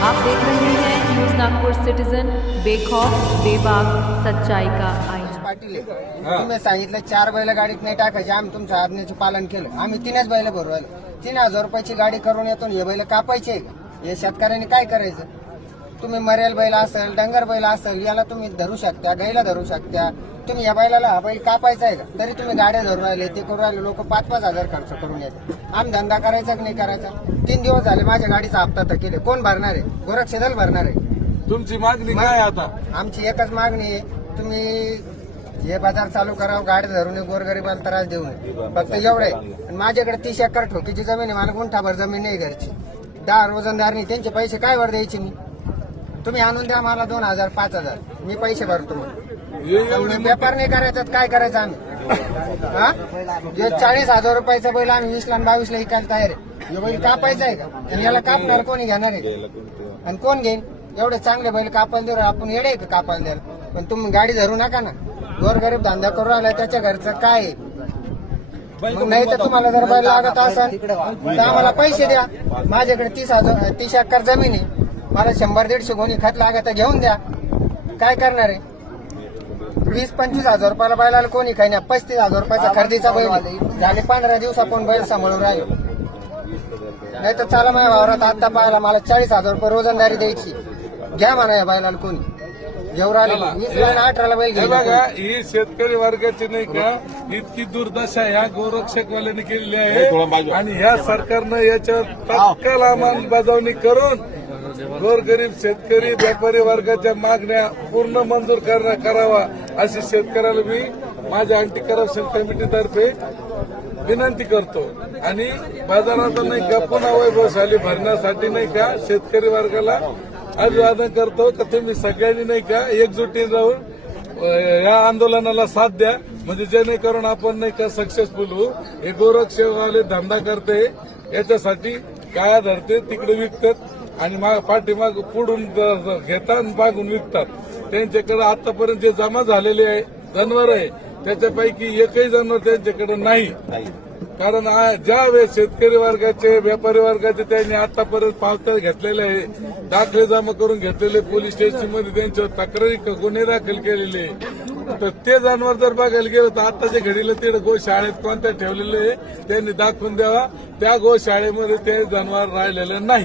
आप देख रहे हैं न्यूज नागपुर सिटीजन, बेखौफ बेबाक सच्चाई का आईना। पाटील आहे. तुम्ही सांगितलं 4 बैल गाडीत नाही टाकायचे, आम्ही तुमच्या आज्ञेचं पालन केलं. आम्ही 3च बैल भरवलं. 3000 रुपयाची गाडी करून येतो, हे बैल कापायचे का? हे शेतकऱ्यांनी काय करायचं? तुम्ही मरेल बैल असेल, डंगर बैल असेल, याला तुम्ही धरू शकता, गाईला धरू शकता. तुम्ही या बैलाला हा बैल कापायचा आहे का? तरी तुम्ही गाड्या धरून राहिले, ते करून राहिले. लोक 5-5 हजार खर्च करून येतात. आम्ही धंदा करायचा की नाही करायचा? 3 दिवस झाले माझ्या गाडीचा हप्ता तर केले. कोण भरणार आहे? गोरक्षदल भरणार आहे. तुमची मागणी काय आता? आमची एकच मागणी आहे, तुम्ही हे बाजार चालू करावं, गाडी धरून गोरगरीबाला त्रास देऊ नये. फक्त एवढं आहे. आणि माझ्याकडे 30 एकर ठोकीची जमीन आहे, मला गुंठाभर जमीन नाही घरची. 10 रोजंदार नाही, त्यांचे पैसे काय वर द्यायचे मी? तुम्ही आणून द्या मला 2000 5000, मी पैसे भरतो. व्यापार नाही करायचा, काय करायचं आम्ही? हा, 40,000 रुपयाचा बैल आम्ही 20 ला 22 ला विकायला तयार आहे. हे बैल कापायचा आहे का? आणि याला कापणार कोणी घेणार आहे? आणि कोण घेईन? एवढे चांगले बैल कापायला देऊ आपण येडे का कापायला द्यायला? पण तुम्ही गाडी धरू नका ना. गोरगरीब धंदा करून आला, त्याच्या घरचं काय आहे? मग नाही तर तुम्हाला जर बैल लागत असेल तर आम्हाला पैसे द्या. माझ्याकडे 30 एकर जमीन आहे, मला 100-150 गोणी खत लागत आहे, घेऊन द्या. काय करणार आहे? 20-25 हजार रुपयाला बैलाला कोणी काही नाही. 35,000 रुपयाचा खरेदीचा बैल झाले. 15 दिवसापून बैल सांभाळून राहिलो. नाही तर चला माझ्या वावरात आता पाहायला मला 40,000 रुपये रोजंदारी द्यायची. घ्या म्हणा या बैलाला कोणी घेऊन राहिले. 18ला बैल हे घ्या. बघा, ही शेतकरी वर्गाची नाही का इतकी दुर्दशा ह्या गोरक्षकवाल्यांनी केलेली आहे. आणि ह्या सरकारनं याच्यावर तात्काळ अंमलबजावणी करून गोरगरीब शेतकरी व्यापारी वर्गाच्या मागण्या पूर्ण मंजूर करावा अशी शेतकऱ्याला मी माझ्या अँटी करप्शन कमिटीतर्फे विनंती करतो. आणि बाजारात नाही का पुन्हा वैभवशाली भरण्यासाठी नाही का शेतकरी वर्गाला अभिवादन करतो की तुम्ही सगळ्यांनी नाही का एकजुटीने राहून या आंदोलनाला साथ द्या, म्हणजे जेणेकरून आपण नाही का सक्सेसफुल होऊ. हे गोरक्षवाले धंदा करते, याच्यासाठी काय धरते तिकडे विकतात आणि पाठीमाग पुढून घेतात, मागून विकतात. त्यांच्याकडे आतापर्यंत जे जमा झालेले आहे जनावर आहे त्याच्यापैकी एकही जनावर त्यांच्याकडे नाही. कारण ज्या वेळेस शेतकरी वर्गाचे व्यापारी वर्गाचे त्यांनी आतापर्यंत पावत्या घेतलेले आहे, दाखले जमा करून घेतलेले, पोलीस स्टेशनमध्ये त्यांच्यावर तक्रारी गुन्हे दाखल केलेले, तर ते जनावर जर बघायला गेलं तर आताच्या घडीला तिकडे गोशाळेत कोणत्या ठेवलेले आहे त्यांनी दाखवून द्यावा. त्या गोशाळेमध्ये ते जनावर राहिलेलं नाही.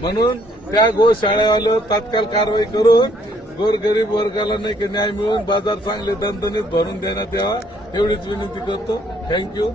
म्हणून त्या गोशाळेवाल्यावर तात्काळ कारवाई करून गोरगरीब वर्गाला नाही की न्याय मिळून बाजार चांगले दणदणीत भरून देण्यात यावा, एवढीच विनंती करतो. थँक्यू.